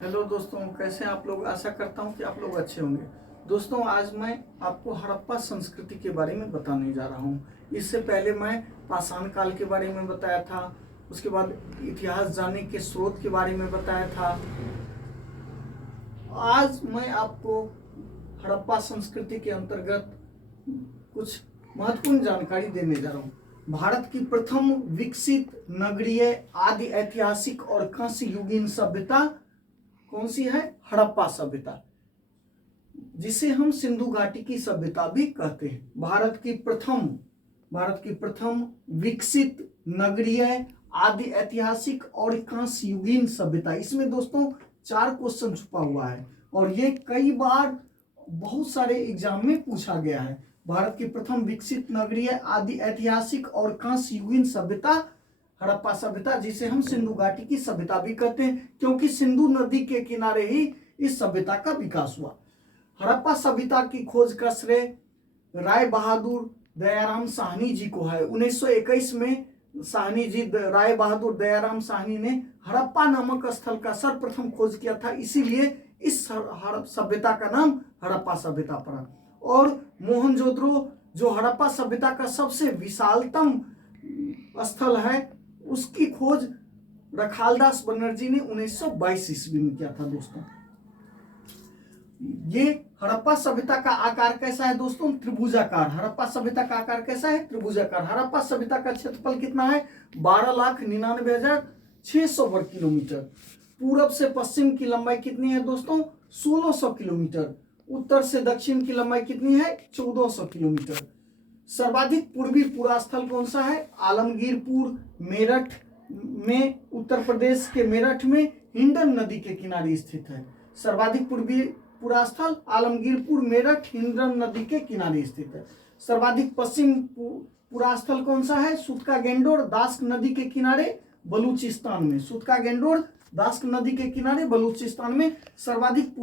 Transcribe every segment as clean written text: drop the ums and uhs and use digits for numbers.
Hello दोस्तों, कैसे हैं आप लोग। आशा करता हूं कि आप लोग अच्छे होंगे। दोस्तों, आज मैं आपको हड़प्पा संस्कृति के बारे में बताने जा रहा हूं। इससे पहले मैं पाषाण काल के बारे में बताया था, उसके बाद इतिहास जानने के स्रोत के बारे में बताया था। आज मैं आपको हड़प्पा संस्कृति के अंतर्गत कुछ महत्वपूर्ण जानकारी देने जा रहा हूं। भारत की प्रथम विकसित नगरीय आदि ऐतिहासिक और कांस्य युगीन सभ्यता कौन सी है? हड़प्पा सभ्यता, जिसे हम सिंधु घाटी की सभ्यता भी कहते हैं। भारत की प्रथम विकसित नगरीय आदि ऐतिहासिक और कांस्य युगीन सभ्यता। इसमें दोस्तों 4 क्वेश्चन छुपा हुआ है और ये कई बार बहुत सारे एग्जाम में पूछा गया है। भारत की प्रथम विकसित नगरीय आदि ऐतिहासिक और कांस्य युगीन सभ्यता हड़प्पा सभ्यता, जिसे हम सिंधु घाटी की सभ्यता भी कहते हैं, क्योंकि सिंधु नदी के किनारे ही इस सभ्यता का विकास हुआ। हड़प्पा सभ्यता की खोज का श्रेय राय बहादुर दयाराम साहनी जी को है। 1921 में राय बहादुर दयाराम साहनी ने हड़प्पा नामक स्थल का सर्वप्रथम खोज किया था, इसीलिए इस सभ्यता का नाम हड़प्पा सभ्यता पड़ा। और मोहनजोदड़ो, जो हड़प्पा सभ्यता का सबसे विशालतम स्थल है, उसकी खोज रखालदास बनर्जी ने 1922 ईस्वी में किया था। दोस्तों, ये हड़प्पा सभ्यता का आकार कैसा है दोस्तों? त्रिभुजाकार। हड़प्पा सभ्यता का आकार कैसा है? त्रिभुजाकार। हड़प्पा सभ्यता का क्षेत्रफल कितना है? 12,99,600 वर्ग किलोमीटर। पूरब से पश्चिम की लंबाई कितनी है दोस्तों? 1600 किलोमीटर। उत्तर से दक्षिण की लंबाई कितनी है? 1400 किलोमीटर। सर्वाधिक पूर्वी पुरास्थल कौन सा है? आलमगीरपुर, मेरठ में, उत्तर प्रदेश के मेरठ में हिंडन नदी के किनारे स्थित है। सर्वाधिक पूर्वी पुरास्थल आलमगीरपुर, मेरठ, हिंडन नदी के किनारे स्थित है। सर्वाधिक पश्चिम पुरास्थल कौन सा है? सुतका गेंडोर, दास्क नदी के किनारे, बलूचिस्तान में। सुतका गेंडोर, दास्क नदी के किनारे, बलूचिस्तान में सर्वाधिक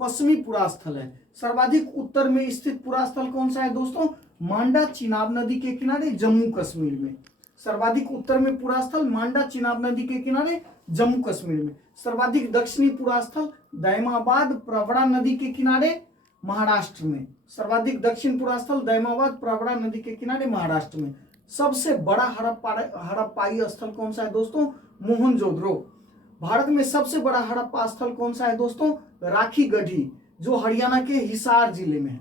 पश्चिमी पुरास्थल है। सर्वाधिक उत्तर में स्थित पुरास्थल कौन सा है दोस्तों? मांडा चिनाब नदी के किनारे, जम्मू कश्मीर में। सर्वाधिक उत्तर में पुरास्थल मांडा चिनाब नदी के किनारे, जम्मू कश्मीर में। सर्वाधिक दक्षिणी पुरास्थल दैमाबाद प्रवरा नदी के किनारे, महाराष्ट्र में। सर्वाधिक दक्षिण पुरास्थल दैमाबाद प्रवरा नदी के किनारे, महाराष्ट्र में। सबसे बड़ा हड़प्पाई स्थल कौन सा है दोस्तों? मोहनजोदड़ो। भारत में सबसे बड़ा हड़प्पा स्थल कौन सा है दोस्तों? राखी गढ़ी, जो हरियाणा के हिसार जिले में है।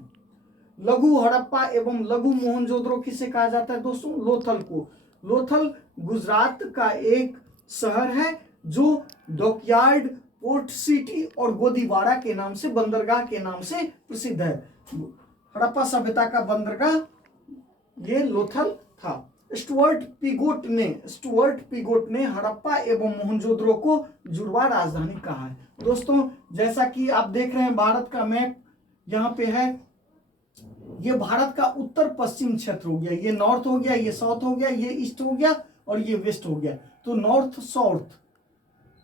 लघु हड़प्पा एवं लघु मोहनजोदड़ो किसे कहा जाता है दोस्तों? लोथल को। लोथल गुजरात का एक शहर है जो डॉकयार्ड, पोर्ट सिटी और गोदीवाड़ा के नाम से, बंदरगाह के नाम से प्रसिद्ध है। हड़प्पा सभ्यता का बंदरगाह ये लोथल था। स्टुअर्ट पीगोट ने हड़प्पा एवं मोहनजोदड़ो को जुड़वा राजधानी कहा है। दोस्तों, जैसा कि आप देख रहे हैं भारत का मैप यहाँ पे है। ये भारत का उत्तर पश्चिम क्षेत्र हो गया, ये नॉर्थ हो गया, ये साउथ हो गया, ये ईस्ट हो गया और ये वेस्ट हो गया। तो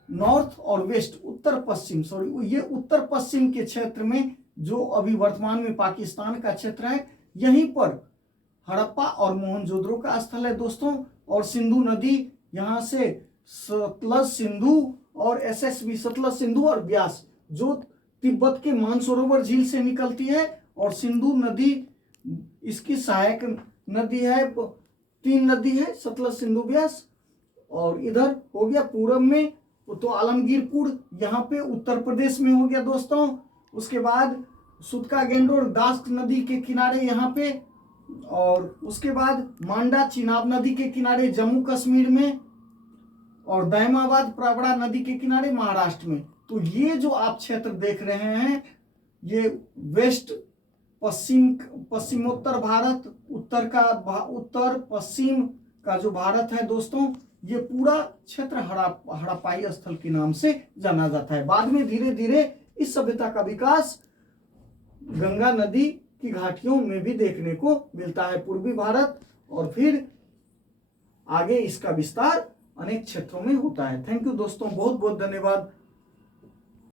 नॉर्थ और वेस्ट, उत्तर पश्चिम, ये उत्तर पश्चिम के क्षेत्र में, जो अभी वर्तमान में पाकिस्तान का क्षेत्र है, यहीं पर हड़प्पा और मोहनजोदड़ो का स्थल है दोस्तों। और सिंधु नदी यहाँ से सतलज सिंधु और एसएसबी, सतलज सिंधु और ब्यास, जो तिब्बत के मानसरोवर झील से निकलती है, और सिंधु नदी इसकी सहायक नदी है। 3 नदी है, सतलज, सिंधु, ब्यास। और इधर हो गया पूरब में तो आलमगीरपुर, यहाँ पे उत्तर प्रदेश में हो गया दोस्तों। उसके बाद सुतका गेंडोर, दास्क नदी के किनारे यहाँ पे, और उसके बाद मांडा चिनाब नदी के किनारे, जम्मू कश्मीर में, और दैमाबाद प्रवरा नदी के किनारे, महाराष्ट्र में। तो ये जो आप क्षेत्र देख रहे हैं, ये वेस्ट पश्चिमोत्तर भारत, उत्तर पश्चिम का जो भारत है दोस्तों, ये पूरा क्षेत्र हड़प्पाई स्थल के नाम से जाना जाता है। बाद में धीरे धीरे इस सभ्यता का विकास गंगा नदी की घाटियों में भी देखने को मिलता है, पूर्वी भारत, और फिर आगे इसका विस्तार अनेक क्षेत्रों में होता है। थैंक यू दोस्तों, बहुत बहुत धन्यवाद।